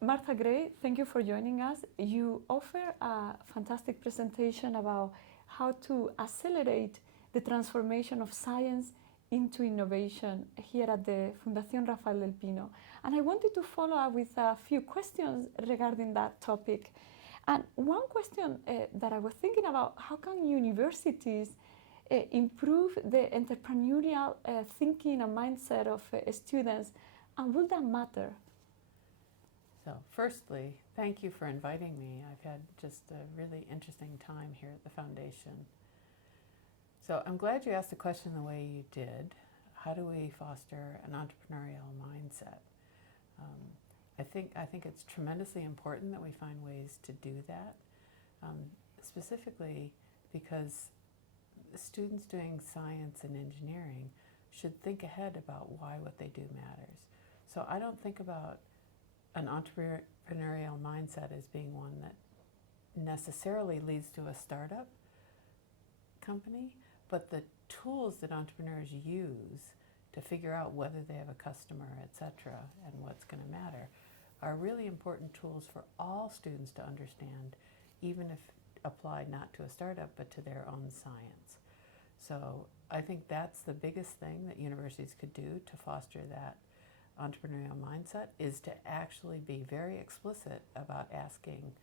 Martha Gray, thank you for joining us. You offer a fantastic presentation about how to accelerate the transformation of science into innovation here at the Fundación Rafael del Pino. And I wanted to follow up with a few questions regarding that topic. And one question that I was thinking about, how can universities improve the entrepreneurial thinking and mindset of students, and will that matter? So firstly, thank you for inviting me. I've had just a really interesting time here at the Foundation. So I'm glad you asked the question the way you did. How do we foster an entrepreneurial mindset? I think it's tremendously important that we find ways to do that, specifically because students doing science and engineering should think ahead about why what they do matters. So I don't think about an entrepreneurial mindset as being one that necessarily leads to a startup company, but the tools that entrepreneurs use to figure out whether they have a customer, etc., and what's going to matter are really important tools for all students to understand, even if applied not to a startup but to their own science. So I think that's the biggest thing that universities could do to foster that entrepreneurial mindset, is to actually be very explicit about asking,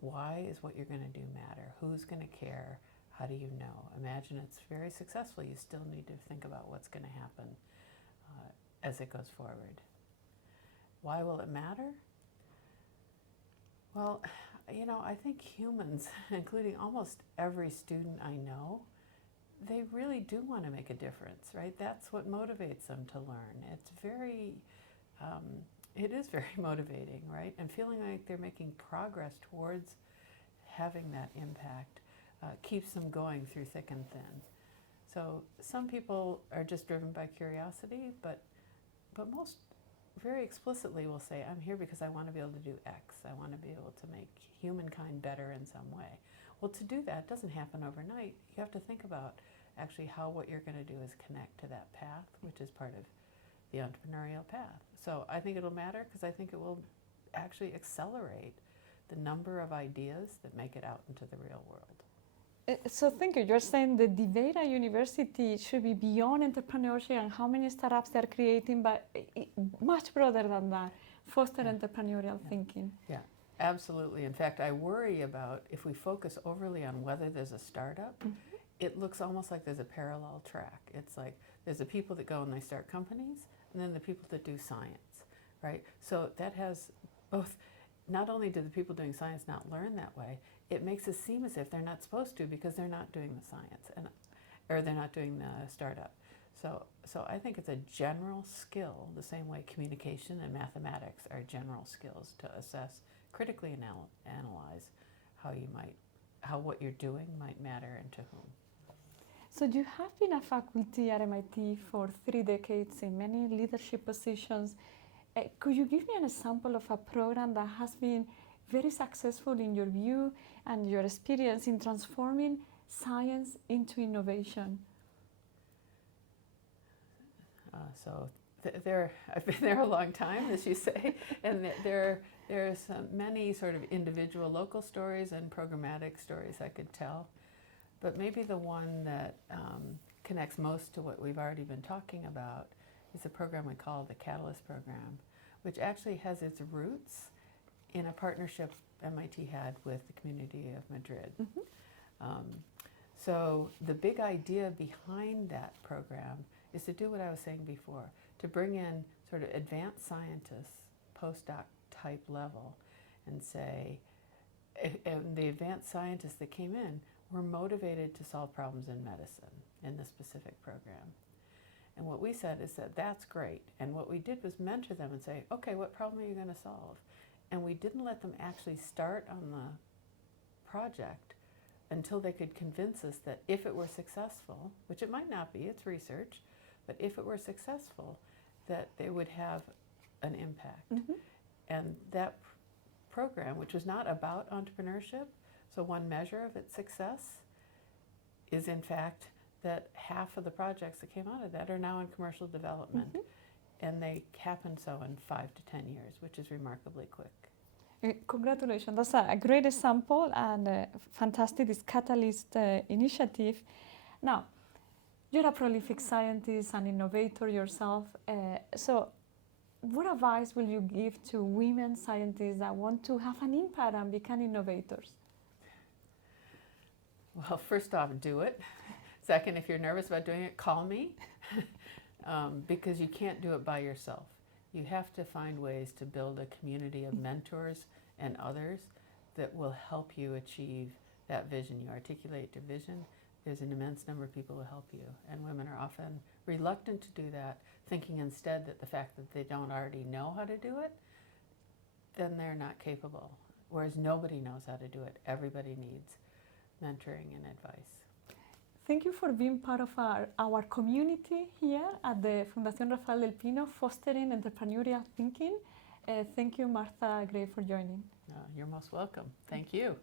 why is what you're going to do matter? Who's going to care? How do you know? Imagine it's very successful. You still need to think about what's going to happen as it goes forward. Why will it matter? Well, you know, I think humans, including almost every student I know, they really do want to make a difference, right? That's what motivates them to learn. It's very, it is very motivating, right? And feeling like they're making progress towards having that impact keeps them going through thick and thin. So some people are just driven by curiosity, but most very explicitly will say, I'm here because I want to be able to do X. I want to be able to make humankind better in some way. Well, to do that doesn't happen overnight. You have to think about actually how what you're going to do is connect to that path, which is part of the entrepreneurial path. So I think it'll matter because I think it will actually accelerate the number of ideas that make it out into the real world. So thank you. You're saying the debate at university should be beyond entrepreneurship and how many startups they're creating, but much broader than that, foster entrepreneurial thinking. Yeah, absolutely. In fact, I worry about if we focus overly on whether there's a startup, it looks almost like there's a parallel track. It's like there's the people that go and they start companies, and then the people that do science, right? So that has both, not only do the people doing science not learn that way, it makes it seem as if they're not supposed to because they're not doing the science, or they're not doing the startup. So I think it's a general skill, the same way communication and mathematics are general skills to assess, critically analyze how what you're doing might matter and to whom. So you have been a faculty at MIT for 3 decades in many leadership positions. Could you give me an example of a program that has been very successful in your view and your experience in transforming science into innovation? I've been there a long time, as you say, and there's many sort of individual local stories and programmatic stories I could tell. But maybe the one that connects most to what we've already been talking about is a program we call the Catalyst Program, which actually has its roots in a partnership MIT had with the community of Madrid. So the big idea behind that program is to do what I was saying before, to bring in sort of advanced scientists, postdoc type level, and say, and the advanced scientists that came in were motivated to solve problems in medicine in this specific program. And what we said is that that's great. And what we did was mentor them and say, okay, what problem are you going to solve? And we didn't let them actually start on the project until they could convince us that if it were successful, which it might not be, it's research, but if it were successful, that they would have an impact. And that program, which was not about entrepreneurship, so one measure of its success is in fact that half of the projects that came out of that are now in commercial development. And they happen so in 5 to 10 years, which is remarkably quick. Congratulations, that's a great example and a fantastic this catalyst initiative. Now, you're a prolific scientist and innovator yourself, so what advice will you give to women scientists that want to have an impact and become innovators? Well, first off, do it. Second, if you're nervous about doing it, call me. Because you can't do it by yourself. You have to find ways to build a community of mentors and others that will help you achieve that vision. You articulate your vision, there's an immense number of people who help you. And women are often reluctant to do that, thinking instead that the fact that they don't already know how to do it, then they're not capable. Whereas nobody knows how to do it. Everybody needs mentoring and advice. Thank you for being part of our community here at the Fundación Rafael del Pino, fostering entrepreneurial thinking. Thank you, Martha Gray, for joining. You're most welcome. Thank you.